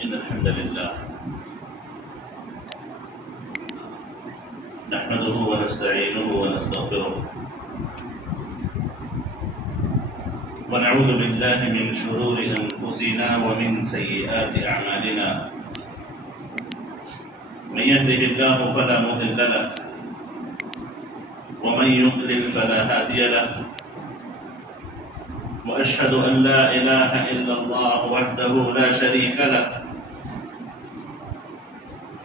إن الحمد لله نحمده ونستعينه ونستغفره ونعوذ بالله من شرور أنفسنا ومن سيئات أعمالنا من يهده الله فلا مضل له ومن يضلل فلا هادي له وأشهد أن لا إله إلا الله وحده لا شريك له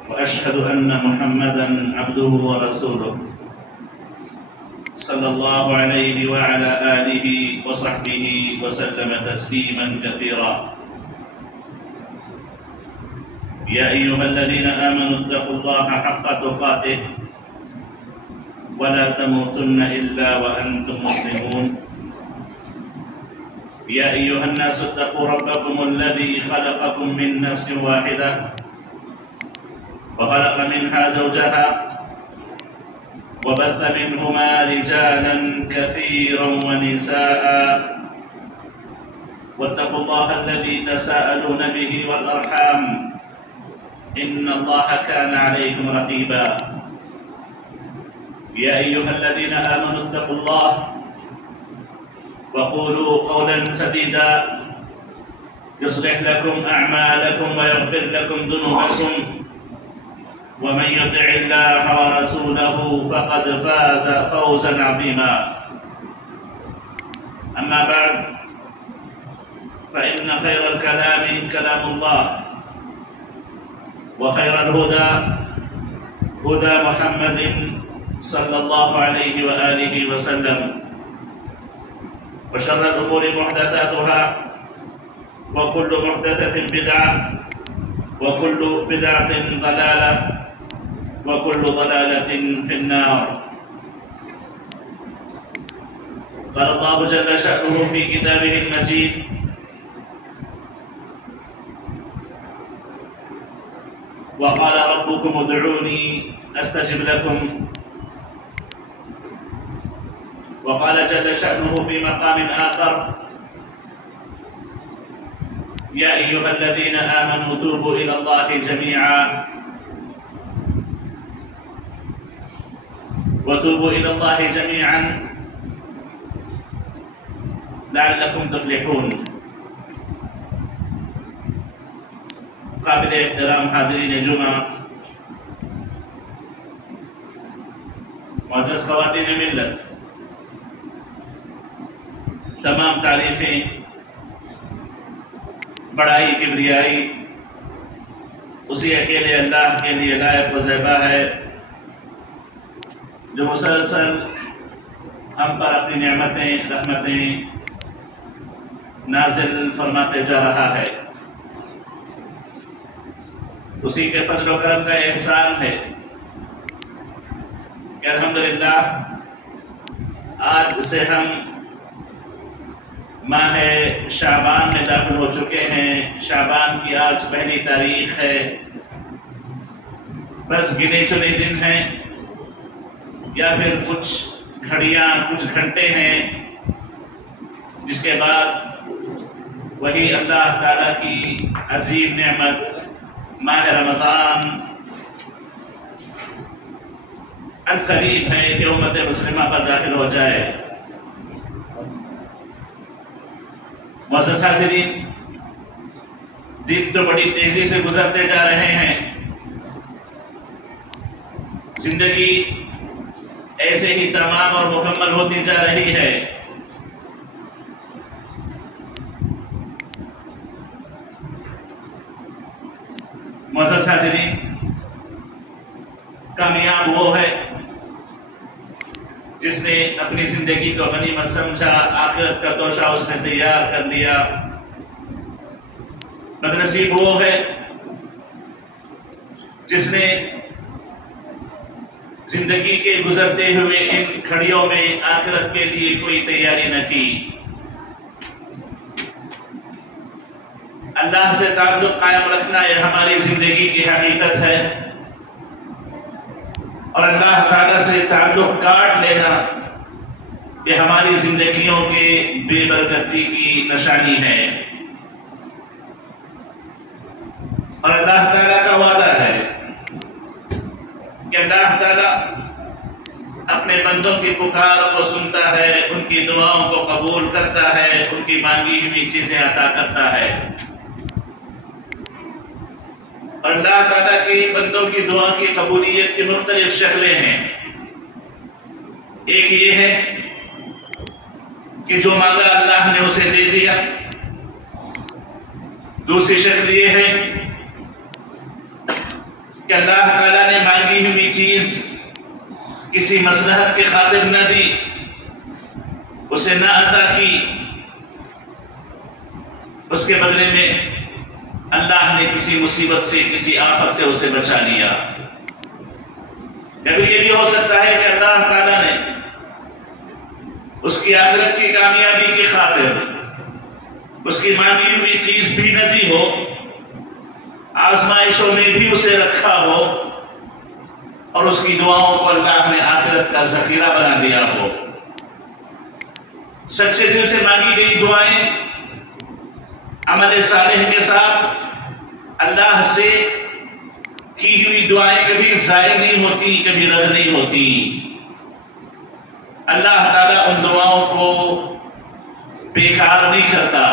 وأشهد أن محمدا عبده ورسوله صلى الله عليه وعلى آله وصحبه وسلم تسليما كثيرا يا أيها الذين آمنوا اتقوا الله حق تقاته ولا تموتن إلا وأنتم مسلمون يا أيها الناس اتقوا ربكم الذي خلقكم من نفس واحدة وخلق منها زوجها وبث منهما رجالا كثيرا ونساء واتقوا الله الذي تساءلون به والأرحام إن الله كان عليكم رقيبا يا أيها الذين آمنوا اتقوا الله وقولوا قولا سديدا يصلح لكم أعمالكم ويغفر لكم ذنوبكم ومن يطع الله ورسوله فقد فاز فوزا عظيما أما بعد فإن خير الكلام كلام الله وخير الهدى هدى محمد صلى الله عليه وآله وسلم وشر الأمور محدثاتها وكل محدثة بدعة وكل بدعة ضلالة وكل ضلالة في النار. قال الله جل شأنه في كتابه المجيد وقال ربكم ادعوني أستجب لكم وقال جل شأنه في مقام آخر يا أيها الذين آمنوا توبوا إلى الله جميعا وتوبوا إلى الله جميعا لعلكم تفلحون. قابل احترام حاضرین جمعہ، معزز خواتین ملت، تمام تعریفیں، بڑائی، کبریائی اسی اکیلے اللہ کے لیے لائق و زیبا ہے جو مسلسل ہم پر اپنی نعمتیں، رحمتیں نازل فرماتے جا رہا ہے. اسی کے فضل و کرم کا احسان ہے کہ الحمدللہ آج سے ہم ماہ شعبان میں داخل ہو چکے ہیں. شعبان کی آج پہلی تاریخ ہے. بس گنے چنے دن ہیں یا پھر کچھ گھڑیاں، کچھ گھنٹے ہیں، جس کے بعد وہی اللہ تعالیٰ کی عظیم نعمت ماہ رمضان عنقریب ہے کہ امت مسلمہ پر داخل ہو جائے. معزز حاضرین، دن تو بڑی تیزی سے گزرتے جا رہے ہیں. زندگی ایسے ہی تمام اور مکمل ہوتی جا رہی ہے. معزز حاضرین، کامیاب وہ ہے جس نے اپنی زندگی کو غنیمت سمجھا، آخرت کا توشہ اس نے تیار کر لیا. بدنصیب وہ ہے جس نے زندگی کے گزرتے ہوئے ان گھڑیوں میں آخرت کے لیے کوئی تیاری نہ کی. اللہ سے تعلق قائم رکھنا یہ ہماری زندگی کی حقیقت ہے، اور اللہ تعالیٰ سے تعلق کاٹ لینا یہ ہماری زندگیوں کے بے برکتی کی نشانی ہے. اور اللہ تعالیٰ کا وعدہ ہے کہ اللہ تعالیٰ اپنے بندوں کی پکار کو سنتا ہے، ان کی دعاؤں کو قبول کرتا ہے، ان کی مانگی ہوئی چیزیں عطا کرتا ہے۔ اور اللہ تعالیٰ کی بندوں کی دعا کی قبولیت کی مختلف شکلیں ہیں۔ ایک یہ ہے کہ جو مانگا اللہ نے اسے دے دیا۔ دوسری شکل یہ ہے کہ اللہ تعالیٰ نے مانگی ہوئی چیز کسی مصلحت کی خاطر نہ دی، اسے نہ عطا کی، اس کے بدلے میں اللہ نے کسی مصیبت سے، کسی آفت سے اسے بچا لیا۔ کبھی یہ بھی ہو سکتا ہے کہ اللہ تعالیٰ نے اس کی آخرت کی کامیابی کی خاطر اس کی مانگی ہوئی چیز بھی نہ دی ہو، آزمائشوں میں بھی اسے رکھا ہو، اور اس کی دعاؤں کو اللہ نے آخرت کا ذخیرہ بنا دیا ہو۔ سچے دل سے مانگی گئی دعائیں عمل صالح کے ساتھ اللہ سے کی ہوئی دعائیں کبھی ضائع نہیں ہوتی، کبھی رد نہیں ہوتی۔ اللہ تعالیٰ ان دعاؤں کو بیکار نہیں کرتا۔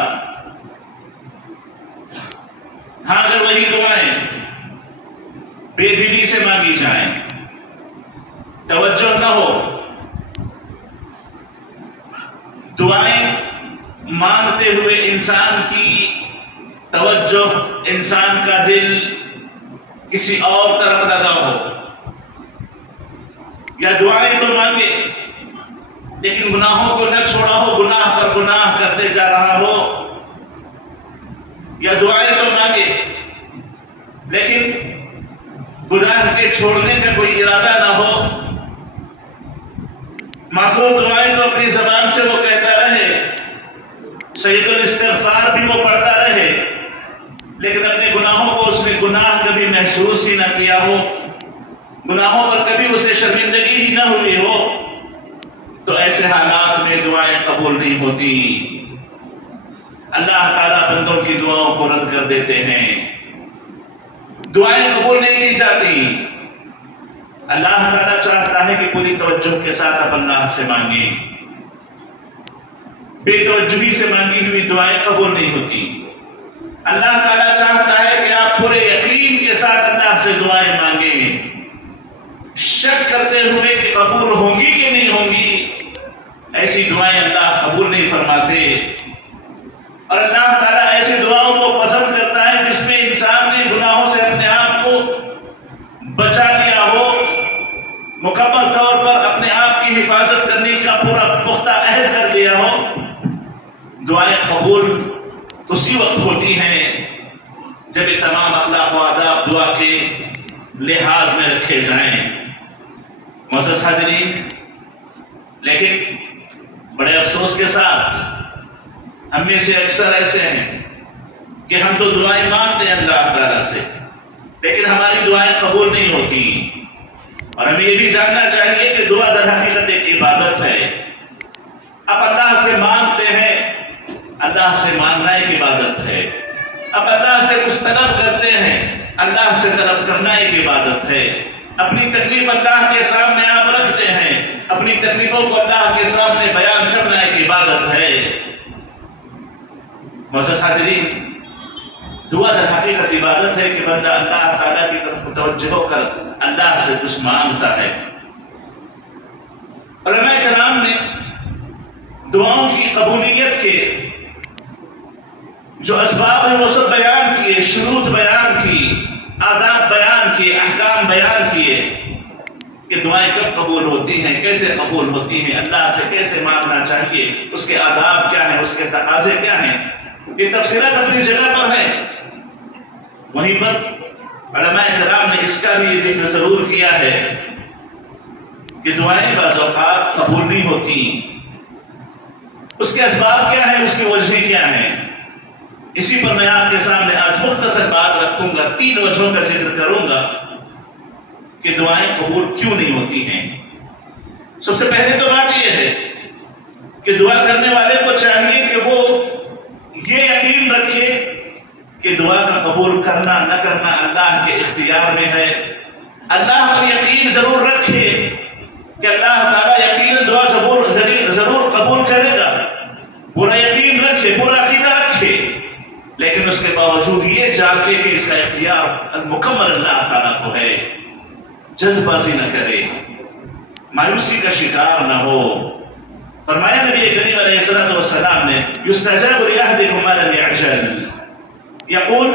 ہاں، اگر وہی دعائیں بے دلی سے مانگی جائیں، توجہ نہ ہو، دعائیں مانگتے ہوئے انسان کی توجہ، انسان کا دل کسی اور طرف لگا ہو، یا دعائیں تو مانگے لیکن گناہوں کو نہ چھوڑا ہو، گناہ پر گناہ کرتے جا رہا ہو، یا دعائیں تو مانگے لیکن گناہ کے چھوڑنے کا کوئی ارادہ نہ ہو، معفوف دعائیں تو اپنی زبان سے وہ کہتا رہے، سید الاستغفار بھی وہ پڑھتا رہے، لیکن اپنے گناہوں کو اس نے گناہ کبھی محسوس ہی نہ کیا ہو، گناہوں پر کبھی اسے شرمندگی ہی نہ ہوئی ہو، تو ایسے حالات میں دعائیں قبول نہیں ہوتی۔ اللہ تعالیٰ بندوں کی دعاؤں کو رد کر دیتے ہیں، دعائیں قبول نہیں کی جاتی۔ اللہ تعالیٰ چاہتا ہے کہ پوری توجہ کے ساتھ آپ اللہ سے مانگیں، بے توجہی سے مانگی ہوئی دعائیں قبول نہیں ہوتی۔ اللہ تعالیٰ چاہتا ہے کہ آپ پورے یقین کے ساتھ اللہ سے دعائیں مانگیں، شک کرتے ہوئے کہ قبول ہوں گی کہ نہیں ہوں گی، ایسی دعائیں اللہ قبول نہیں فرماتے۔ اور اللہ تعالیٰ ایسی دعاؤں کو پسند کرتا ہے جس میں انسان نے گناہوں سے اپنے آپ کو بچا لیا ہو، مکمل طور پر اپنے آپ کی حفاظت کرنے کا پورا پختہ عہد کر لیا ہو۔ دعائیں قبول اسی وقت ہوتی ہیں جب یہ تمام اخلاق و آداب دعا کے لحاظ میں رکھے جائیں۔ معزز حاضرین، لیکن بڑے افسوس کے ساتھ ہم میں سے اکثر ایسے ہیں کہ ہم تو دعائیں مانگتے ہیں اللہ تعالیٰ سے، لیکن ہماری دعائیں قبول نہیں ہوتی۔ اور ہمیں یہ بھی جاننا چاہیے کہ دعا در حقیقت ایک عبادت ہے۔ آپ اللہ سے مانگتے ہیں، اللہ سے مانگنا ایک عبادت ہے۔ آپ اللہ سے کچھ طلب کرتے ہیں، اللہ سے طلب کرنا ایک عبادت ہے۔ اپنی تکلیف اللہ کے سامنے آپ رکھتے ہیں، اپنی تکلیفوں کو اللہ کے سامنے بیان کرنا ایک عبادت ہے۔ معزز حاضرین، دعا در حقیقت عبادت ہے کہ بندہ اللہ تعالیٰ کی طرف متوجہ ہو کر اللہ سے کچھ مانگتا ہے۔ علماء کرام نے دعاؤں کی قبولیت کے جو اسباب ہیں وہ سب بیان کیے، شروط بیان کی، آداب بیان کیے، احکام بیان کیے کہ دعائیں کب قبول ہوتی ہیں، کیسے قبول ہوتی ہیں، اللہ سے کیسے مانگنا چاہیے، اس کے آداب کیا ہیں، اس کے تقاضے کیا ہیں۔ یہ تفصیلات اپنی جگہ پر ہیں، وہیں پر علماء کرام نے اس کا بھی ذکر ضرور کیا ہے کہ دعائیں بعض اوقات قبول نہیں ہوتی۔ اس کے اسباب کیا ہیں، اس کی وجہیں کیا ہیں، اسی پر میں آپ کے سامنے آج مختصر بات رکھوں گا، 3 وجہوں کا ذکر کروں گا کہ دعائیں قبول کیوں نہیں ہوتی ہیں۔ سب سے پہلے تو بات یہ ہے کہ دعا کرنے والے کو چاہیے کہ وہ یہ یقین رکھے کہ دعا کا قبول کرنا نہ کرنا اللہ کے اختیار میں ہے۔ اللہ پر یقین ضرور رکھے کہ اللہ تعالیٰ یقیناً دعا ضرور قبول کرے گا، پورا یقین رکھے، پورا عقیدہ رکھے، لیکن اس کے باوجود یہ جان لے کہ اس کا اختیار مکمل اللہ تعالیٰ کو ہے۔ جلد بازی نہ کرے، مایوسی کا شکار نہ ہو۔ فرمایا نبی کریم علیہ السلام نے یستجاب لأحدکم ما لم يعجل، یقول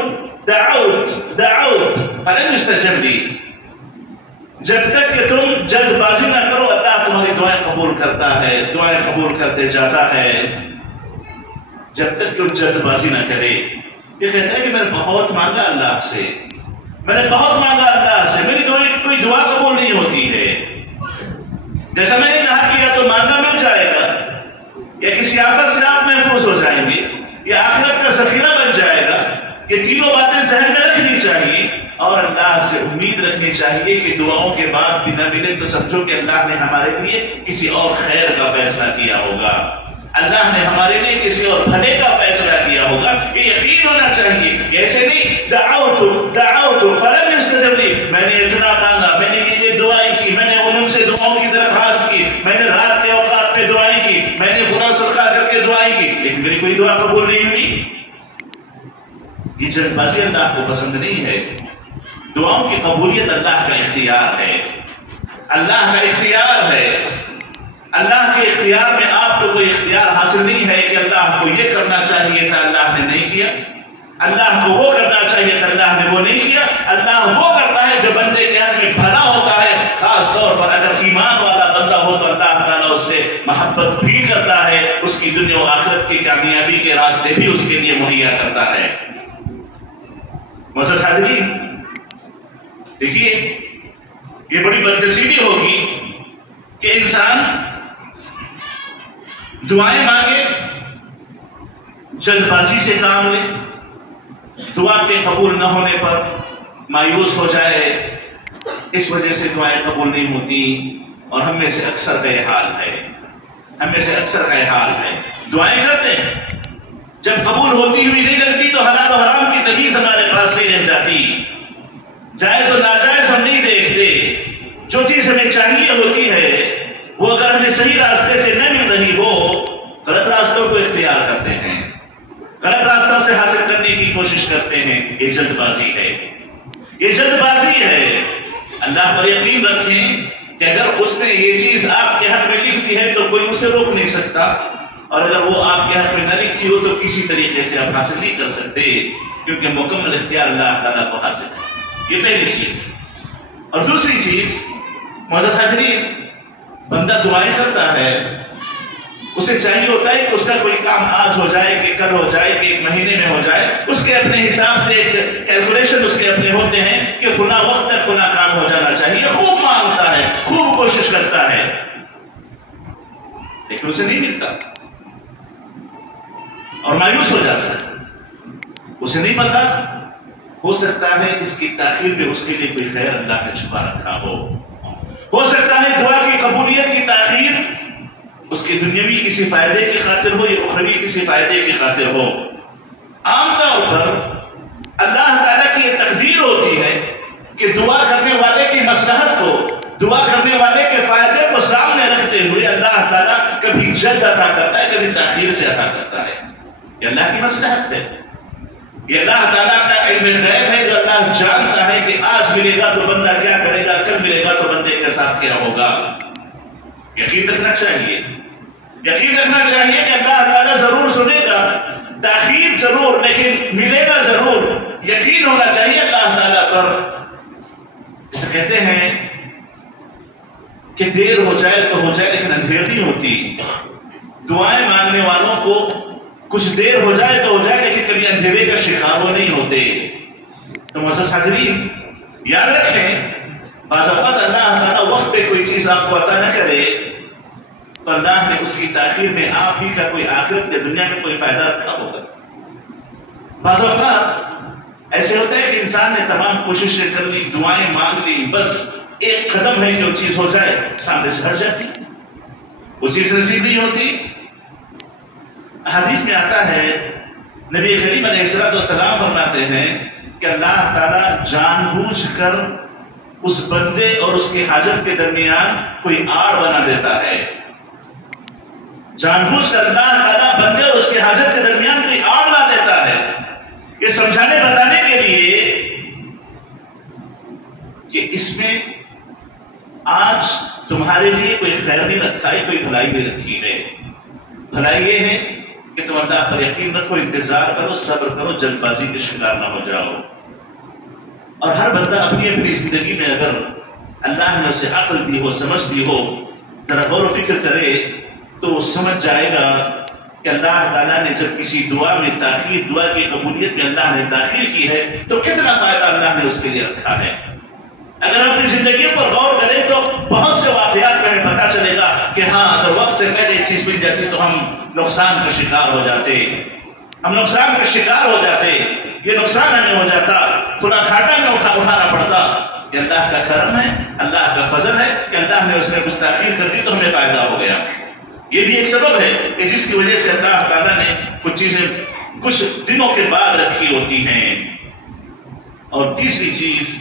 دعوت فلن يستجب لی، جب تک کہ تم جلد بازی نہ کرو اللہ تمہاری دعائیں قبول کرتا ہے، دعائیں قبول کرتے جاتا ہے۔ جب تک کہ جلد بازی نہ کرے، یہ کہتا ہے کہ میں نے بہت مانگا اللہ سے، میں نے بہت مانگا اللہ سے، میری کوئی دعا قبول نہیں ہوتی ہے۔ جیسا میں نے کہا کہ یا تو مانگا مل جائے گا، یا کسی آفت سے آپ محفوظ ہو جائیں گے، یا آخرت کا ذخیرہ بن جائے گا۔ یہ تینوں باتیں ذہن میں رکھنی چاہیے اور اللہ سے امید رکھنی چاہیے کہ دعاؤں کے بعد بھی نہ ملے تو سمجھو کہ اللہ نے ہمارے لیے کسی اور خیر کا فیصلہ کیا ہوگا، اللہ نے ہمارے لیے کسی اور بھلے کا فیصلہ کیا ہوگا۔ یہ یقین ہونا چاہیے، ایسے نہیں دعوت فلم يستجب لی، میں نے اتنا مانگا، میں نے یہ دعائیں کی، میں نے ان سے دعاؤں کی درخواست کی، میں نے رات کے اوقات میں دعائیں کی، میں نے خدا صدقہ کر کے دعائیں کی، لیکن میری کوئی دعا قبول نہیں ہوئی۔ یہ جلد بازی اللہ کو پسند نہیں ہے۔ دعاؤں کی قبولیت اللہ کا اختیار ہے، اللہ کا اختیار ہے۔ اللہ کے اختیار میں آپ کو کوئی اختیار حاصل نہیں ہے کہ اللہ کو یہ کرنا چاہیے تھا اللہ نے نہیں کیا، اللہ کو وہ کرنا چاہیے تھا اللہ نے وہ نہیں کیا۔ اللہ وہ کرتا ہے جو بندے کے حق میں بھلا ہوتا ہے، خاص طور پر اگر ایمان والا بندہ ہو تو اللہ تعالیٰ اس سے محبت بھی کرتا ہے، اس کی دنیا و آخرت کی کامیابی کے راستے بھی اس کے لیے مہیا کرتا ہے۔ معزز حاضرین، دیکھیے یہ بڑی بدنصیبی ہوگی کہ انسان دعائیں مانگے، جلد بازی سے کام لے، دعا کے قبول نہ ہونے پر مایوس ہو جائے، اس وجہ سے دعائیں قبول نہیں ہوتی۔ اور ہم میں سے اکثر کا یہ حال ہے، ہم میں سے اکثر کا یہ حال ہے، دعائیں کرتے ہیں، جب قبول ہوتی ہوئی نہیں لگتی تو حلال و حرام کی تمیز ہمارے پاس نہیں رہ جاتی، جائز و ناجائز ہم نہیں دیکھتے، جو چیز ہمیں چاہیے ہوتی ہے وہ اگر ہمیں صحیح راستے سے نہ مل رہی ہو، غلط راستوں کو اختیار کرتے ہیں، غلط راستوں سے حاصل کرنے کی کوشش کرتے ہیں۔ یہ جلد بازی ہے، یہ جلد بازی ہے۔ اللہ پر یقین رکھیں کہ اگر اس نے یہ چیز آپ کے حق میں لکھ دی ہے تو کوئی اسے روک نہیں سکتا، اور اگر وہ آپ کے حق میں نہ لکھی ہو تو کسی طریقے سے آپ حاصل نہیں کر سکتے، کیونکہ مکمل اختیار اللہ تعالیٰ کو حاصل ہے۔ یہ پہلی چیز۔ اور دوسری چیز، معزز حاضرین، بندہ دعائیں کرتا ہے، اسے چاہیے ہوتا ہے کہ اس کا کوئی کام آج ہو جائے، کہ کل ہو جائے، کہ ایک مہینے میں ہو جائے، اس کے اپنے حساب سے ایک کیلکولیشن اس کے اپنے ہوتے ہیں کہ فلاں وقت تک فلاں کام ہو جانا چاہیے، خوب مانگتا ہے، خوب کوشش کرتا ہے، لیکن اسے نہیں ملتا اور مایوس ہو جاتا ہے۔ اسے نہیں پتا، ہو سکتا ہے اس کی تاخیر میں اس کے لیے کوئی خیر اللہ نے چھپا رکھا ہو سکتا ہے دعا کی قبولیت کی تاخیر اس کی دنیاوی کسی فائدے کی خاطر ہو یا اخروی کسی فائدے کی خاطر ہو۔ عام طور پر اللہ تعالیٰ کی یہ تقدیر ہوتی ہے کہ دعا کرنے والے کی مصلحت کو، دعا کرنے والے کے فائدے کو سامنے رکھتے ہوئے اللہ تعالیٰ کبھی جلد عطا کرتا ہے، کبھی تاخیر سے عطا کرتا ہے۔ یہ اللہ کی مصلحت ہے، یہ اللہ تعالیٰ کا علم غیب ہے جو اللہ جانتا ہے کہ آج ملے گا تو بندہ کیا کرے گا، کل ملے گا تو بندے کے ساتھ کیا ہوگا۔ یقین رکھنا چاہیے، یقین رکھنا چاہیے کہ اللہ تعالیٰ ضرور سنے گا، تاخیر ضرور لیکن ملے گا ضرور۔ یقین ہونا چاہیے اللہ تعالیٰ پر۔ اسے کہتے ہیں کہ دیر ہو جائے تو ہو جائے لیکن اندھیر نہیں ہوتی۔ دعائیں مانگنے والوں کو کچھ دیر ہو جائے تو ہو جائے لیکن کبھی اندھیرے کا شکار وہ نہیں ہوتے۔ تو معزز حاضرین، یاد رکھیں، بعض اوقات اللہ تعالیٰ وقت پہ کوئی چیز آپ کو عطا نہ کرے تو اللہ نے اس کی تاخیر میں آپ ہی کا کوئی آخرت یا دنیا کا کوئی فائدہ رکھا ہوگا۔ بعض اوقات ایسے ہوتا ہے کہ انسان نے تمام کوششیں کر لی، دعائیں مانگ لی، بس ایک قدم ہے کہ وہ چیز ہو جائے، سامنے سے ہٹ جاتی، وہ چیز نصیب نہیں ہوتی۔ حدیث میں آتا ہے نبی کریم علیہ السلام فرماتے ہیں کہ اللہ تعالیٰ جان بوجھ کر اس بندے اور اس کی حاجت کے درمیان کوئی آڑ بنا دیتا ہے. جان بوجھ کر اللہ تعالیٰ بندے اور اس کی حاجت کے درمیان کوئی آڑ بنا دیتا ہے، یہ سمجھانے بتانے کے لیے کہ اس میں آج تمہارے لیے کوئی خیر نہیں رکھا ہے، کوئی بھلائی نہیں رکھی ہے. بھلائی یہ ہے کہ تم اللہ پر یقین رکھو، انتظار کرو، صبر کرو، جلد بازی کے شکار نہ ہو جاؤ. اور ہر بندہ اپنی اپنی زندگی میں اگر اللہ نے اسے عقل دی ہو، سمجھ دی ہو، ذرا غور و فکر کرے تو وہ سمجھ جائے گا کہ اللہ تعالیٰ نے جب کسی دعا میں تاخیر، دعا کی قبولیت میں اللہ نے تاخیر کی ہے تو کتنا فائدہ اللہ نے اس کے لیے رکھا ہے. اگر ہم اپنی زندگیوں پر غور کریں تو بہت سے واقعات میں ہمیں پتا چلے گا کہ ہاں اگر وقت سے پہلے ایک چیز مل جاتی تو ہم نقصان کا شکار ہو جاتے، ہم نقصان کا شکار ہو جاتے، یہ نقصان ہمیں ہو جاتا، خدا گھاٹا میں اٹھانا پڑتا. کہ اللہ کا کرم ہے، اللہ کا فضل ہے کہ اللہ نے اس میں کچھ تاخیر کر دی تو ہمیں فائدہ ہو گیا. یہ بھی ایک سبب ہے کہ جس کی وجہ سے اللہ تعالیٰ نے کچھ چیزیں کچھ دنوں کے بعد رکھی ہوتی ہیں. اور تیسری چیز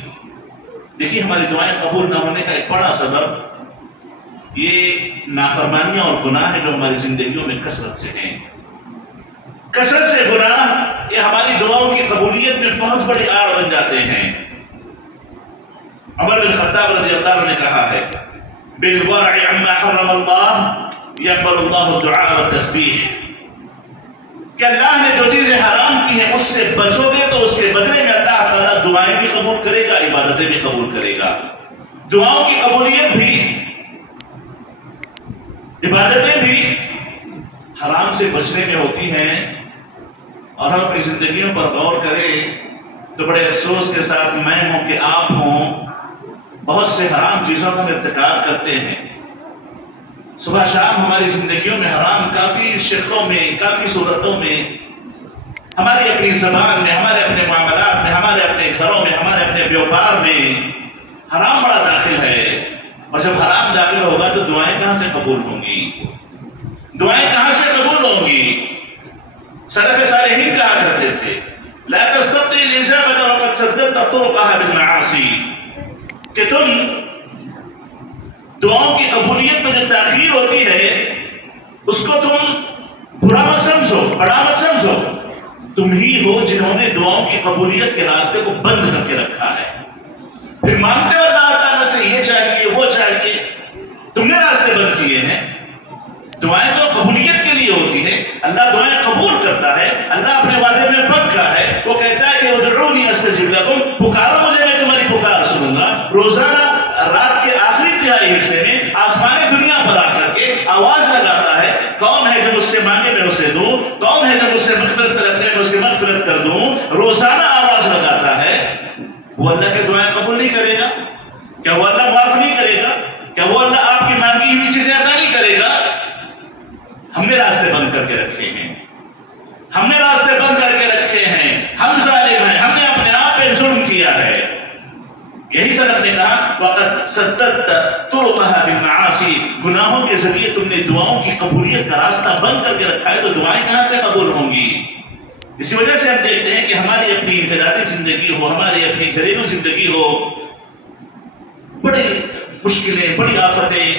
دیکھیے، ہماری دعائیں قبول نہ ہونے کا ایک بڑا سبب یہ نافرمانیاں اور گناہ ہیں جو ہماری زندگیوں میں کثرت سے ہیں. کثرت سے گناہ یہ ہماری دعاؤں کی قبولیت میں بہت بڑی آڑ بن جاتے ہیں. عمر بن خطاب رضی اللہ عنہ نے کہا ہے بالورع عما حرم اللہ یقبل اللہ الدعاء والتسبیح، کہ اللہ نے جو چیزیں حرام کی ہیں اس سے بچو گے تو اس کے بدلے میں اللہ تعالیٰ دعائیں بھی قبول کرے گا، عبادتیں بھی قبول کرے گا. دعاؤں کی قبولیت بھی، عبادتیں بھی حرام سے بچنے میں ہوتی ہیں. اور ہم اپنی زندگیوں پر غور کریں تو بڑے افسوس کے ساتھ میں ہوں کہ آپ ہوں، بہت سے حرام چیزوں کا ہم ارتکاب کرتے ہیں. صبح شام ہماری زندگیوں میں حرام کافی شکلوں میں، کافی صورتوں میں، ہماری اپنی زبان میں، ہمارے اپنے معاملات میں، ہمارے اپنے گھروں میں، ہمارے اپنے بیوپار میں حرام بڑا داخل ہے. اور جب حرام داخل ہوگا تو دعائیں کہاں سے قبول ہوں گی؟ دعائیں کہاں سے قبول ہوں گی؟ سلف صالحین کہا کرتے تھے لا تستطيع الاجابه وقد سددت طرقها بالمعاصي، کہ تم دعاؤں کی قبولیت میں جو تاخیر ہوتی ہے اس کو تم برا مت سمجھو، بڑا مت سمجھو. تم ہی ہو جنہوں نے دعاؤں کی قبولیت کے راستے کو بند کر کے رکھا ہے. پھر مانگتے ہو اللہ تعالیٰ سے یہ چاہیے وہ چاہیے، تم نے راستے بند کیے ہیں. دعائیں تو قبولیت کے لیے ہوتی ہے، اللہ دعائیں قبول کرتا ہے. اللہ اپنے وعدے میں پکا ہے، وہ کہتا ہے کہ ادعونی استجب لکم، پکارو مجھے میں تمہاری پکار سنوں گا. روزانہ رات کے آخری تہائی حصے میں آسمانی دنیا پر آ کر کے آواز لگاتا ہے کون ہے جو مجھ سے مانگے میں اسے دوں، کون ہے جو مجھ سے مغفرت طلبنے میں اس کی مغفرت کر دوں. روزانہ آواز لگاتا ہے. وہ اللہ کے دعائیں قبول نہیں کرے گا؟ کیا وہ اللہ معاف نہیں کرے گا؟ کیا وہ اللہ آپ کی مانگی ہوئی چیزیں عطا نہیں کرے گا؟ ہم نے راستے بند کر کے رکھے ہیں، ہم نے راستے بند کر کے رکھے ہیں، ہم ظالم ہیں، ہم نے اپنے آپ پہ ظلم کیا ہے. یہی سلف نے کہا وَقَدْ سَدَّدْتَ طُرُقَهَا بِالْمَعَاصِي، گناہوں کے ذریعے تم نے دعاؤں کی قبولیت کا راستہ بند کر کے رکھا ہے تو دعائیں کہاں سے قبول ہوں گی؟ اسی وجہ سے ہم دیکھتے ہیں کہ ہماری اپنی انفرادی زندگی ہو، ہماری اپنی گھریلو زندگی ہو، بڑی مشکلیں، بڑی آفتیں،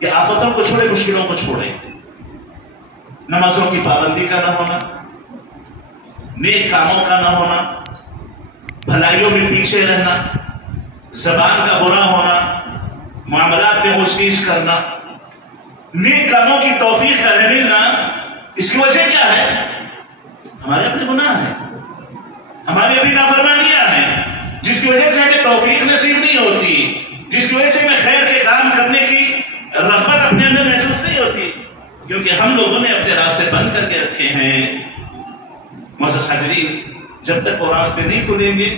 کہ آفتوں کو چھوڑے، مشکلوں کو چھوڑے. نمازوں کی پابندی کا نہ ہونا، نیک کاموں کا نہ ہونا، بھلائیوں میں پیچھے رہنا، زبان کا برا ہونا، معاملات میں کوشش کرنا، نیک کاموں کی توفیق کا نہ ملنا. اس کی وجہ کیا ہے؟ ہمارے اپنے گناہ ہیں، ہماری اپنی نافرمانیاں ہیں، جس کی وجہ سے ہمیں توفیق نصیب نہیں ہوتی، جس کی وجہ سے ہمیں خیر کے کام کرنے کی رغبت اپنے اندر محسوس نہیں ہوتی، کیونکہ ہم لوگوں نے اپنے راستے بند کر کے رکھے ہیں. معزز حاضرین، جب تک وہ راستے نہیں کھلیں گے،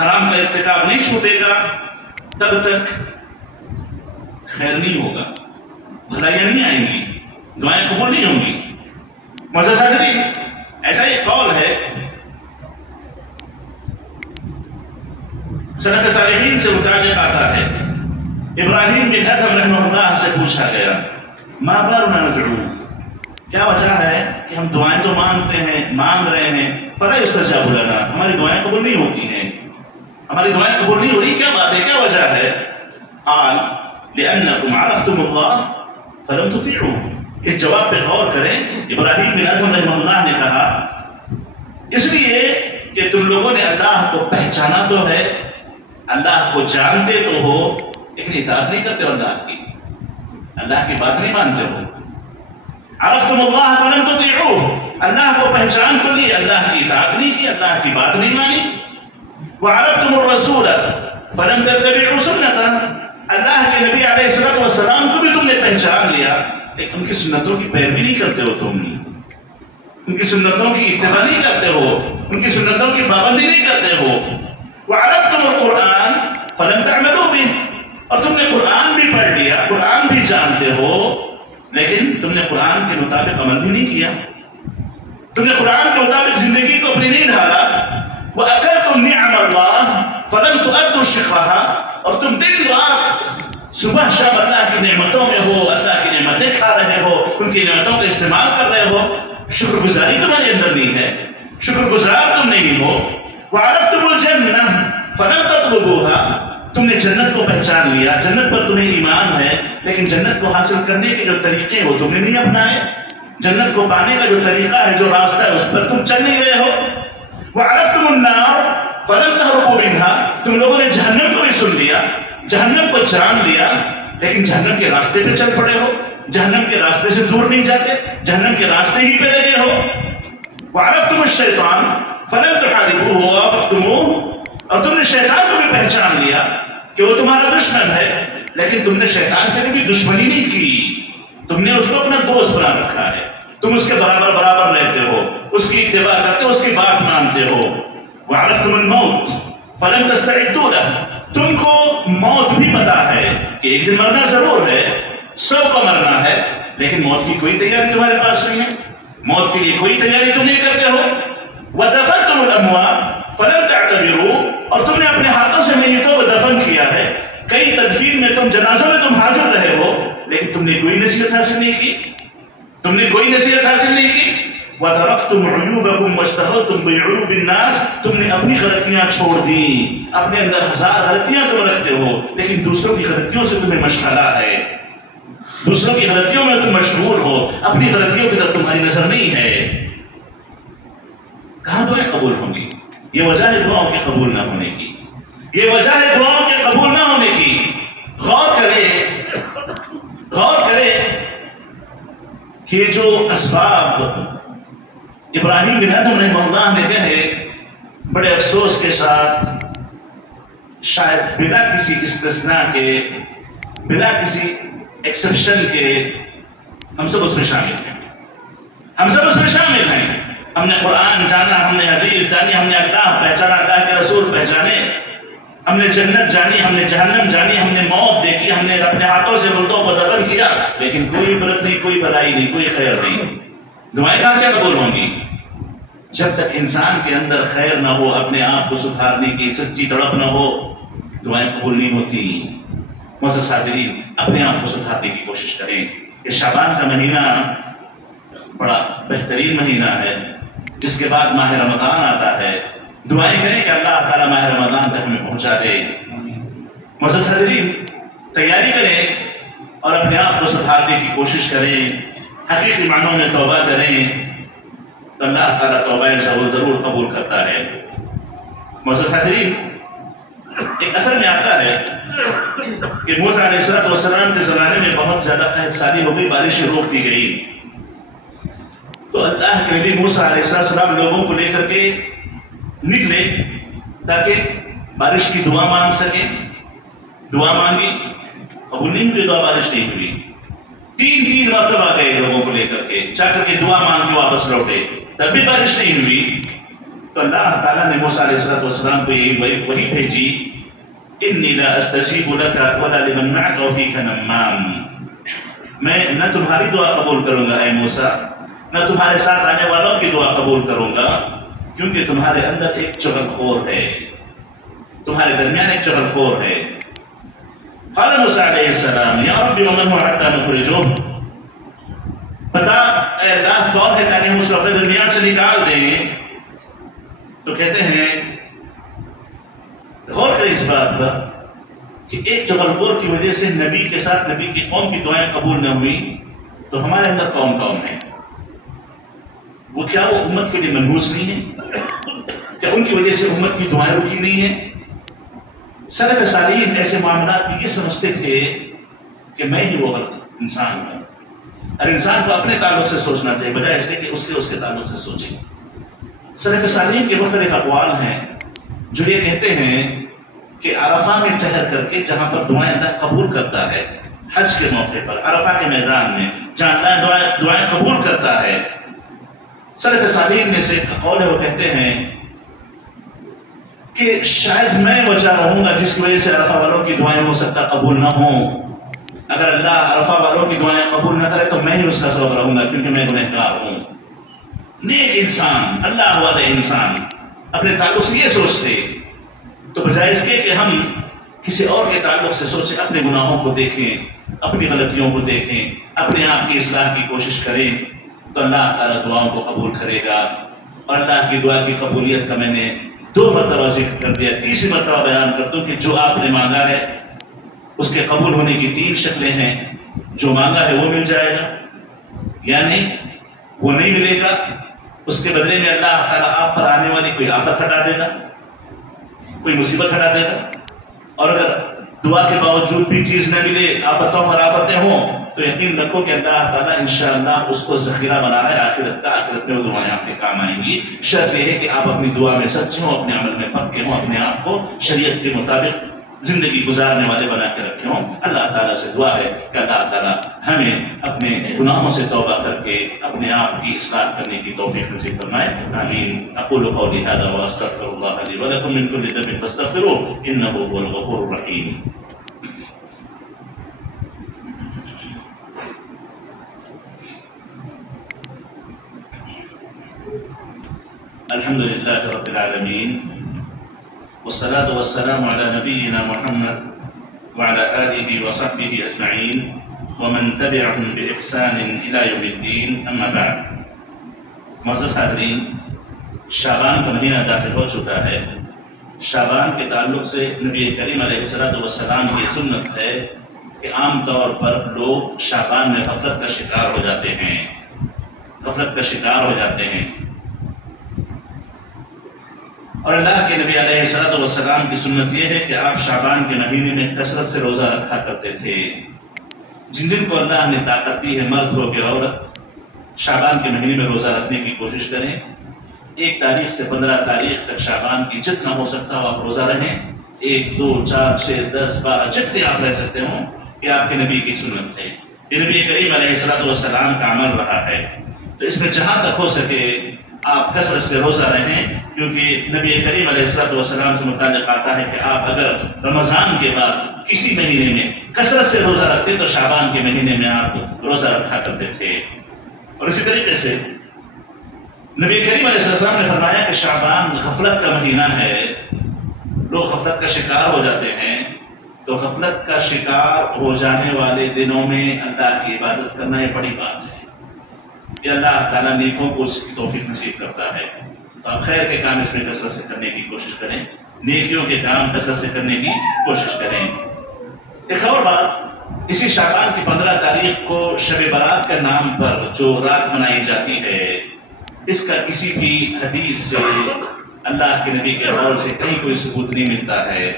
حرام کا ارتکاب نہیں چھوٹے گا، تب تک خیر نہیں ہوگا، بھلائیاں نہیں آئیں گی، دعائیں قبول نہیں ہوں گی. معزز حاضرین، ایسا ایک قول ہے، سلف صالحین سے متعلق آتا ہے. ابراہیم بن ادھم رحمہ اللہ سے پوچھا گیا ما بالنا ندعو، کیا وجہ ہے کہ ہم دعائیں تو مانگتے ہیں، مانگ رہے ہیں، فلا یستجاب لنا، ہماری دعائیں قبول نہیں ہوتی ہیں، ہماری دعائیں قبول نہیں ہو رہی، کیا بات ہے، کیا وجہ ہے؟ قال لأنکم عرفتم اللہ فلم تطیعوہ۔ اس جواب پہ غور کریں، ابراہیم بن ادھم رحمہ اللہ نے کہا اس لیے کہ تم لوگوں نے اللہ کو پہچانا تو ہے، اللہ کو جانتے تو ہو، لیکن اطاعت نہیں کرتے ہو، اللہ کی بات نہیں مانتے ہو۔ عرفتم اللہ فلم تطیعوہ، اللہ کو پہچان تو لی، اللہ کی اطاعت نہیں کی، اللہ کی بات نہیں مانی۔ وعرفتم الرسول فلم تتبعوا سنتہ، اللہ کے نبی علیہ السلام کو بھی تم نے پہچان لیا، لیکن ان کی سنتوں کی پیروی نہیں کرتے ہو، تم ان کی سنتوں کی اتباع نہیں کرتے ہو، ان کی سنتوں کی پابندی نہیں کرتے ہو۔ وعرفتم القرآن فلم تعملوا بہ، اور تم نے قرآن بھی پڑھ لیا، قرآن بھی جانتے ہو، لیکن تم نے قرآن کے مطابق عمل بھی نہیں کیا، تم نے قرآن کے مطابق زندگی کو اپنی نہیں ڈھالا۔ وَأَكَلْتُمْ نِعَمَ اللَّهِ فَلَمْ تُؤَدُّوا شُكْرَهَا، اور تم دن رات صبح شام اللہ کی نعمتوں میں ہو، اللہ کی نعمتیں کھا رہے ہو، ان کی نعمتوں کا استعمال کر رہے ہو، شکر گزاری تمہارے اندر نہیں ہے، شکر گزار تم نہیں ہو۔ وَعَرَفْتُمُ الْجَنَّةَ فَلَمْ تَطْلُبُوهَا، تم نے جنت کو پہچان لیا، جنت پر تمہیں ایمان ہے، لیکن جنت کو حاصل کرنے کے جو طریقے ہو تم نے نہیں اپنائے، جنت کو پانے کا جو طریقہ ہے، جو راستہ ہے، اس پر تم چل نہیں گئے ہو۔ وَعَرَفْتُمُ النَّارَ فَلَمْ تَهْرُبُوا مِنْهَا، تم لوگوں نے جہنم کو بھی سن لیا، جہنم کو جان لیا، لیکن جہنم کے راستے پہ چل پڑے ہو، جہنم کے راستے سے دور نہیں جاتے، جہنم کے راستے ہی پہ لگے ہو۔ وَعَرَفْتُمُ الشَّيْطَانَ فَلَمْ تُحَارِبُوهُ وَوَافَقْتُمُوهُ، اور تم نے شیطان کو بھی پہچان لیا کہ وہ تمہارا دشمن ہے، لیکن تم نے شیطان سے بھی دشمنی نہیں کی، تم نے اس کو اپنا دوست بنا رکھا ہے، تم اس کے برابر برابر رہتے ہو، اس کی اتباع کرتے ہو، اس کی بات مانتے ہو۔ وَعَرَفْتُمُ الْمَوْتَ فَلَمْ تَسْتَعِدُّوا لَهُ، تم کو موت بھی پتا ہے کہ ایک دن مرنا ضرور ہے، سب کو مرنا ہے، لیکن موت کی کوئی تیاری تمہارے پاس نہیں ہے، موت کے لیے کوئی تیاری تم نہیں کرتے ہو۔ وَدَفَنْتُمُ الْأَمْوَاتَ فَلَمْ تَعْتَبِرُوا، اور تم نے اپنے ہاتھوں سے میتوں کو دفن کیا ہے، کئی تدفین میں تم جنازوں میں تم حاضر رہے ہو، لیکن تم نے کوئی نصیحت حاصل نہیں کی، تم نے کوئی نصیحت حاصل نہیں کی۔ وَتَرَكْتُمْ عُيُوبَكُمْ وَاشْتَغَلْتُمْ بِعُيُوبِ النَّاسِ، تم نے اپنی غلطیاں چھوڑ دی، اپنے اندر ہزار غلطیاں تم رکھتے ہو، لیکن دوسروں کی غلطیوں سے تمہیں مشغلہ ہے، دوسروں کی غلطیوں میں تم مشغول ہو، اپنی غلطیوں کی طرف تمہاری نظر نہیں ہے۔ کہاں دعائیں قبول ہوں گی؟ یہ وجہ ہے دعاؤں کے قبول نہ ہونے کی، یہ وجہ ہے دعاؤں کے قبول نہ ہونے کی۔ غور کرے کہ جو اسباب ابراہیم بن ادھم رحمہ اللہ نے کہے، بڑے افسوس کے ساتھ شاید بلا کسی استثناء کے، بلا کسی ایکسپشن کے، ہم سب اس میں شامل ہیں، ہم سب اس میں شامل ہیں۔ ہم نے قرآن جانا، ہم نے حدیث جانی، ہم نے اللہ پہچانا، اللہ کے رسول پہچانے، ہم نے جنت جانی، ہم نے جہنم جانی، ہم نے موت دیکھی، ہم نے اپنے ہاتھوں سے مردوں کو دفن کیا، لیکن کوئی عبرت نہیں، کوئی بھلائی نہیں، کوئی خیر نہیں۔ دعائیں کہاں سے قبول ہوں گی؟ جب تک انسان کے اندر خیر نہ ہو، اپنے آپ کو سدھارنے کی سچی تڑپ نہ ہو، دعائیں قبول نہیں ہوتی۔ معزز حاضرین، اپنے آپ کو سدھارنے کی کوشش کریں۔ یہ شعبان کا مہینہ بڑا بہترین مہینہ ہے، جس کے بعد ماہ رمضان آتا ہے۔ دعائیں کریں کہ اللہ تعالیٰ ماہ رمضان تک ہمیں پہنچا دے۔ معزز حاضرین، تیاری کریں اور اپنے آپ کو سدھارنے کی کوشش کریں، حقیقی معنوں میں توبہ کریں تو اللہ تعالیٰ توبہ ضرور قبول کرتا ہے۔ معزز حاضرین، ایک اثر میں آتا ہے کہ موسیٰ علیہ السلام کے زمانے میں بہت زیادہ قحط سالی ہو گئی، بارشیں روک دی گئی، تو اللہ کے نبی موسیٰ علیہ السلام لوگوں کو لے کر کے نکلے تاکہ بارش کی دعا مانگ سکیں۔ دعا مانگی، قبول نہیں ہوئی، دعا بارش نہیں ہوئی۔ تین مرتبہ گئے لوگوں کو لے کر کے، جا کر کے دعا مانگ کے واپس لوٹے، تب بھی بارش نہیں ہوئی۔ تو اللہ تعالیٰ نے موسیٰ علیہ السلام کو یہ وحی بھیجی، انی لا استجیب لک ولا لمن معک وفیک نمام، میں نہ تمہاری دعا قبول کروں گا اے موسیٰ، نہ تمہارے ساتھ آنے والوں کی دعا قبول کروں گا، کیونکہ تمہارے اندر ایک چغل خور ہے، تمہارے درمیان ایک چغل خور ہے۔ قال موسیٰ علیہ السلام یا رب ومن هو حتى نخرجه، بتا اے اللہ کون ہے تاکہ ہم اس کو اپنے درمیان سے نکال دیں. تو کہتے ہیں غور کریں اس بات پر کہ ایک غلغور کی وجہ سے نبی کے ساتھ نبی کی قوم کی دعائیں قبول نہ ہوئی تو ہمارے اندر کون کون ہے؟ وہ کیا وہ امت کے لیے منحوس نہیں ہے؟ کیا ان کی وجہ سے امت کی دعائیں رکی نہیں ہیں؟ سلف صالحین ایسے معاملات میں یہ سمجھتے تھے کہ میں ہی وہ غلط انسان ہوں، اور انسان کو اپنے تعلق سے سوچنا چاہیے بجائے اس کے اس کے تعلق سے سوچیں. سلف صالحین کے مختلف اقوال ہیں جو یہ کہتے ہیں کہ عرفہ میں ٹھہر کر کے جہاں پر دعائیں اللہ قبول کرتا ہے، حج کے موقع پر عرفہ کے میدان میں جہاں اللہ دعائیں قبول کرتا ہے، سلف صالحین میں سے قول ہے وہ کہتے ہیں کہ شاید میں وجہ رہوں گا جس کی وجہ سے عرفہ والوں کی دعائیں ہو سکتا قبول نہ ہوں. اگر اللہ عرفہ والوں کی دعائیں قبول نہ کرے تو میں ہی اس کا سبب رہوں گا کیونکہ میں گنہگار ہوں. نیک انسان، اللہ والے انسان اپنے تعلق سے یہ سوچتے تو بجائے اس کے کہ ہم کسی اور کے تعلق سے سوچیں، اپنے گناہوں کو دیکھیں، اپنی غلطیوں کو دیکھیں، اپنے آپ کی اصلاح کی کوشش کریں تو اللہ تعالیٰ دعاؤں کو قبول کرے گا. اور اللہ کی دعا کی قبولیت کا میں نے 2 مرتبہ ذکر کر دیا. تیسری مرتبہ بیان کر دوں کہ جو آپ نے مانگا ہے اس کے قبول ہونے کی 3 شکلیں ہیں. جو مانگا ہے وہ مل جائے گا، یعنی وہ نہیں ملے گا اس کے بدلے میں اللہ تعالیٰ آپ پر آنے والی کوئی آفت ہٹا دے گا، کوئی مصیبت ہٹا دے گا. اور اگر دعا کے باوجود بھی چیز نہ ملے، آفتوں پر آفتیں ہوں، تو یقین رکھو کہ اللہ تعالیٰ انشاءاللہ اس کو ذخیرہ بنا رہا ہے آخرت کا. آخرت میں وہ دعائیں آپ کے کام آئیں گی. شرط یہ ہے کہ آپ اپنی دعا میں سچے ہوں، اپنے عمل میں پکے ہوں، اپنے آپ کو شریعت کے مطابق زندگی گزارنے والے بنا کے رکھے ہوں. اللہ تعالیٰ سے دعا ہے کہ اللہ تعالیٰ ہمیں اپنے گناہوں سے توبہ کر کے اپنے آپ کی اصلاح کرنے کی توفیق نصیب فرمائے. آمین. اقول قولی ھذا واستغفر اللہ لی ولکم من کل ذنب فاستغفروہ انہ هو الغفور الرحیم. الحمد للہ رب العالمین والصلاة والسلام على نبينا محمد وعلى آله وصحبه أجمعين ومن تبعهم بإحسان إلى يوم الدين. أما بعد. معزز حاضرین، شعبان کا مہینہ داخل ہو چکا ہے. شعبان کے تعلق سے نبی کریم علیہ السلام کی سنت ہے کہ عام طور پر لوگ شعبان میں غفلت کا شکار ہو جاتے ہیں، غفلت کا شکار ہو جاتے ہیں. اور اللہ کے نبی علیہ السلام کی سنت یہ ہے کہ آپ شعبان کے مہینے میں کثرت سے روزہ رکھا کرتے تھے. جن دن کو اللہ نے طاقت دی ہے، مرد ہو کے عورت، شعبان کے مہینے میں روزہ رکھنے کی کوشش کریں. 1 تاریخ سے 15 تاریخ تک شعبان کی جتنا ہو سکتا ہو آپ روزہ رہیں. 1 2 4 6 10 12 جتنے آپ رہ سکتے ہوں. یہ آپ کے نبی کی سنت ہے، یہ نبی کریم علیہ السلام کا عمل رہا ہے. تو اس میں جہاں تک ہو سکے آپ کثرت سے روزہ رہیں، کیونکہ نبی کریم علیہ السلام سے متعلق آتا ہے کہ آپ اگر رمضان کے بعد کسی مہینے میں کثرت سے روزہ رکھتے تو شعبان کے مہینے میں آپ روزہ رکھا کرتے تھے. اور اسی طریقے سے نبی کریم علیہ السلام نے فرمایا کہ شعبان غفلت کا مہینہ ہے. لوگ غفلت کا شکار ہو جاتے ہیں، تو غفلت کا شکار ہو جانے والے دنوں میں اللہ کی عبادت کرنا یہ بڑی بات ہے. یہ اللہ تعالیٰ نیکوں کو اس کی توفیق نصیب کرتا ہے. تو آپ خیر کے کام اس میں کثرت سے کرنے کی کوشش کریں، نیکیوں کے کام کثرت سے کرنے کی کوشش کریں. ایک اور بات، اسی شعبان کی 15 تاریخ کو شب برات کے نام پر جو رات منائی جاتی ہے، اس کا کسی بھی حدیث سے، اللہ کے نبی کے قول سے کہیں کوئی ثبوت نہیں ملتا ہے.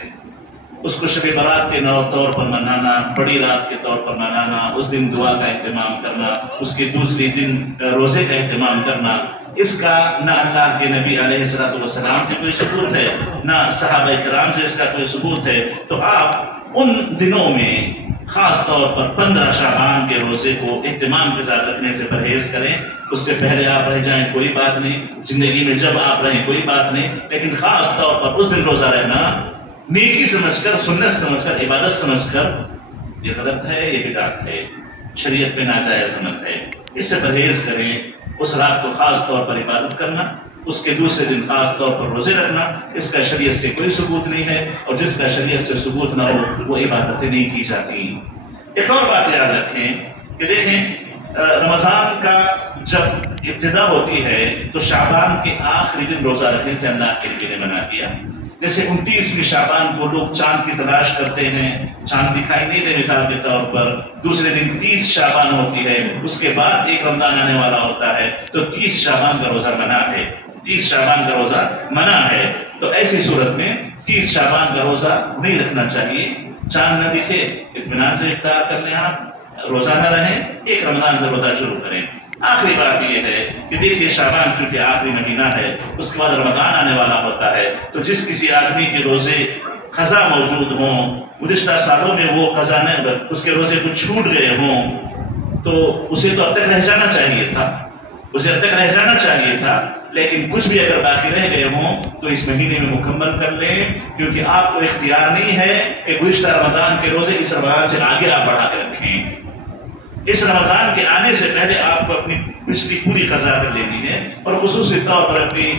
اس کو شب برات کے طور پر منانا، بڑی رات کے طور پر منانا، اس دن دعا کا اہتمام کرنا، اس کے دوسری دن روزے کا اہتمام کرنا، اس کا نہ اللہ کے نبی علیہ السلام سے کوئی ثبوت ہے، نہ صحابہ کرام سے اس کا کوئی ثبوت ہے. تو آپ ان دنوں میں خاص طور پر 15 شعبان کے روزے کو اہتمام کے ساتھ رکھنے سے پرہیز کریں. اس سے پہلے آپ رہ جائیں کوئی بات نہیں، زندگی میں جب آپ رہیں کوئی بات نہیں، لیکن خاص طور پر اس دن روزہ رہنا نیکی سمجھ کر، سنت سمجھ کر، عبادت سمجھ کر، یہ غلط ہے، یہ بدعت ہے، شریعت میں ناجائز عمل ہے. اس سے پرہیز کریں. اس رات کو خاص طور پر عبادت کرنا، اس کے دوسرے دن خاص طور پر روزے رکھنا، اس کا شریعت سے کوئی ثبوت نہیں ہے، اور جس کا شریعت سے ثبوت نہ ہو وہ عبادتیں نہیں کی جاتی. ایک اور بات یاد رکھیں کہ دیکھیں رمضان کا جب ابتدا ہوتی ہے تو شعبان کے آخری دن روزہ رکھنے سے اللہ کے نبی نے منع کیا. جیسے 29ویں شعبان کو لوگ چاند کی تلاش کرتے ہیں، چاند دکھائی نہیں دے مثال کے طور پر، دوسرے دن 30 شعبان ہوتی ہے، اس کے بعد ایک رمضان آنے والا ہوتا ہے، تو 30 شعبان کا روزہ منع ہے، 30 شعبان کا روزہ منع ہے. تو ایسی صورت میں 30 شعبان کا روزہ نہیں رکھنا چاہیے. چاند نہ دکھے اطمینان سے افطار کر لیں، آپ روزہ نہ رہیں، ایک رمضان کا روزہ شروع کریں. آخری بات یہ ہے کہ دیکھیے شعبان چونکہ آخری مہینہ ہے، اس کے بعد رمضان آنے والا ہوتا ہے، تو جس کسی آدمی کے روزے قضا موجود ہوں، گزشتہ سالوں میں وہ قضا نہ اس کے روزے کچھ چھوٹ گئے ہوں، تو اسے تو اب تک رہ جانا چاہیے تھا، اسے اب تک رہ جانا چاہیے تھا. لیکن کچھ بھی اگر باقی رہ گئے ہوں تو اس مہینے میں مکمل کر لیں، کیونکہ آپ کو اختیار نہیں ہے کہ گزشتہ رمضان کے روزے اس رمضان سے آگے آپ بڑھا کے رکھیں. اس رمضان کے آنے سے پہلے آپ کو اپنی پچھلی پوری قضا کر لینی ہے. اور خصوصی طور پر اپنی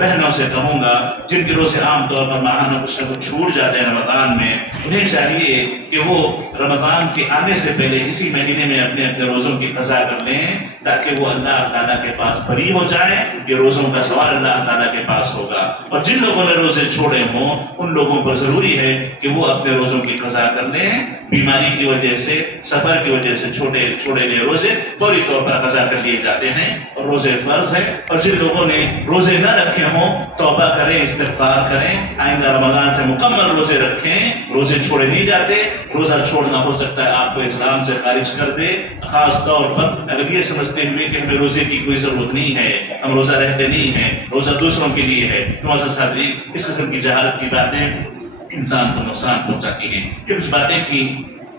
بہنوں سے کہوں گا جن کے روزے عام طور پر ماہانہ کچھ نہ کچھ چھوٹ جاتے ہیں رمضان میں، انہیں چاہیے کہ وہ رمضان کے آنے سے پہلے اسی مہینے میں اپنے اپنے روزوں کی قضا کر لیں، تاکہ وہ اللہ تعالیٰ کے پاس بری ہو جائیں. یہ روزوں کا سوال اللہ تعالیٰ کے پاس ہوگا. اور جن لوگوں نے روزے چھوڑے ہوں ان لوگوں پر ضروری ہے کہ وہ اپنے روزوں کی قضا کر لیں. بیماری کی وجہ سے، سفر کی وجہ سے چھوڑے گئے روزے فوری طور پر قضا کر لیے جاتے ہیں، اور روزے فرض ہیں. اور جن لوگوں نے روزے نہ رکھے ہوں توبہ کریں، استغفار کریں، آئندہ رمضان سے مکمل روزے رکھیں. روزے چھوڑے نہیں جاتے، روزہ چھوڑنا ہو سکتا ہے آپ کو اسلام سے خارج کر دے، خاص طور پر اگر یہ سمجھتے ہوئے کہ ہمیں روزے کی کوئی ضرورت نہیں ہے، ہم روزہ رہتے نہیں ہیں، روزہ دوسروں کے لیے ہے. معزز حاضرین، اس قسم کی جہالت کی باتیں انسان کو نقصان پہنچاتی ہیں. یہ کچھ باتیں تھیں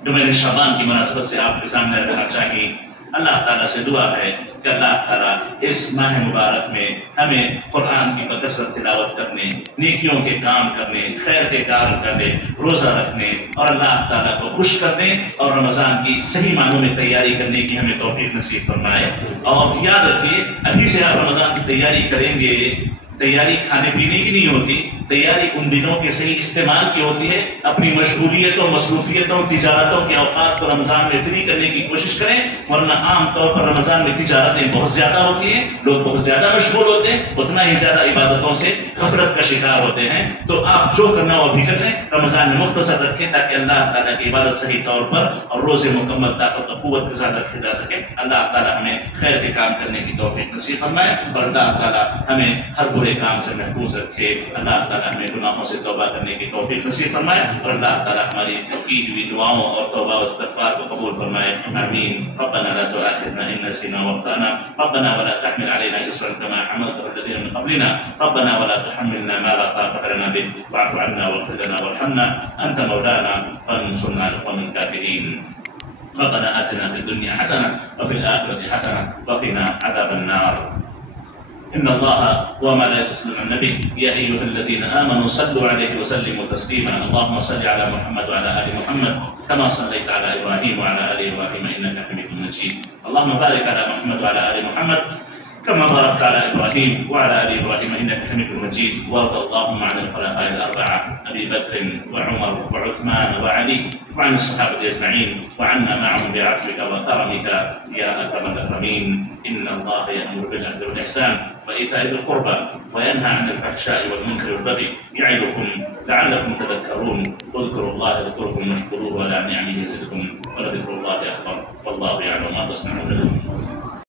جو میں نے شعبان کی مناسبت سے آپ کے سامنے رکھنا چاہیے. اللہ تعالیٰ سے دعا ہے کہ اللہ تعالیٰ اس ماہ مبارک میں ہمیں قرآن کی بکثرت تلاوت کرنے، نیکیوں کے کام کرنے، خیر کے کام کرنے، روزہ رکھنے اور اللہ تعالیٰ کو خوش کرنے اور رمضان کی صحیح معنوں میں تیاری کرنے کی ہمیں توفیق نصیب فرمائے. اور یاد رکھیے، ابھی سے آپ رمضان کی تیاری کریں گے، تیاری کھانے پینے کی نہیں ہوتی، تیاری ان دنوں کے صحیح استعمال کی ہوتی ہے. اپنی مشغولیتوں، مصروفیتوں، تجارتوں کے اوقات کو رمضان میں فری کرنے کی کوشش کریں، ورنہ عام طور پر رمضان میں تجارتیں بہت زیادہ ہوتی ہیں، لوگ بہت زیادہ مشغول ہوتے ہیں، اتنا ہی زیادہ عبادتوں سے غفلت کا شکار ہوتے ہیں. تو آپ جو کرنا وہ بھی کر لیں، رمضان میں مختصر رکھیں تاکہ اللہ تعالیٰ کی عبادت صحیح طور پر اور روزے مکمل طاقت و قوت کے ساتھ رکھے جا سکے. اللہ تعالیٰ ہمیں خیر کے کام کرنے کی توفیق نصیب فرمائے اور اللہ تعالیٰ ہمیں ہر برے کام سے محفوظ رکھے. اللہ تعالیٰ ہمیں گناہوں سے توبہ کرنے کی توفیق نصیب فرمائے اور اللہ تعالیٰ ہماری کی ہوئی دعاؤں اور توبہ و استغفار کو قبول فرمائے. آمین. ربنا لا تؤاخذنا إن نسينا واخطأنا، ربنا ولا تحمل علينا إصرا كما حملته على الذين من قبلنا، ربنا ولا تحملنا ما لا طاقة لنا به، واعف عنا واغفر لنا وارحمنا، أنت مولانا فانصرنا على القوم الكافرين. ربنا آتنا في الدنيا حسنة وفي الآخرة حسنة وقنا عذاب النار. إن الله وملائكته يصلون على النبي يا أيها الذين آمنوا صلوا عليه وسلموا تسليما. اللهم صل على محمد وعلى آل محمد كما صليت على إبراهيم وعلى آل إبراهيم إنك حميد مجيد. اللهم بارك على محمد وعلى آل محمد كما باركت على إبراهيم وعلى آل إبراهيم إنك حميد مجيد. وارض اللهم عن الخلفاء الأربعة أبي بكر وعمر وعثمان وعلي وعن الصحابة أجمعين وعنا معهم بعفوك وكرمك يا أكرم الأكرمين. إن الله يأمر بالعدل والإحسان وإيتاء ذي القربى وينهى عن الفحشاء والمنكر والبغي يعظكم لعلكم تذكرون. اذكروا الله يذكركم واشكروه على نعمه يزدكم ولذكر الله أكبر والله يعلم ما تصنعون.